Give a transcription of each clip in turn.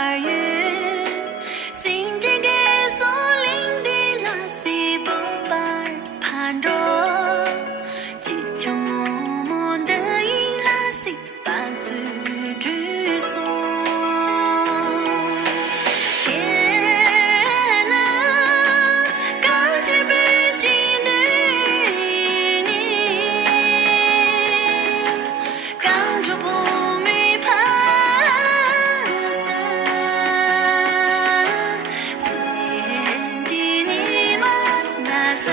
2月，心这个松林的那些不白盼着，祈求我们的一那些把最追索。天哪，感激北京的你，感触不迷攀山，随记你们那山。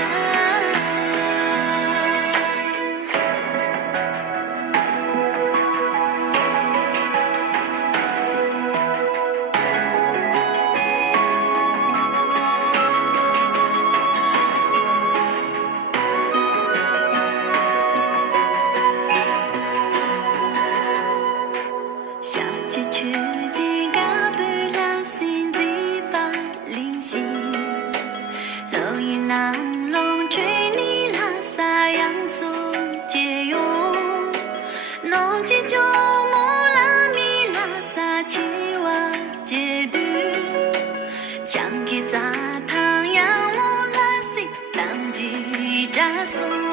下起雪的嘎布拉星子把零星，楼影南龙吹你拉萨阳松接用，农机就木拉米拉萨奇瓦接的，强给杂汤阳木拉西当吉扎松。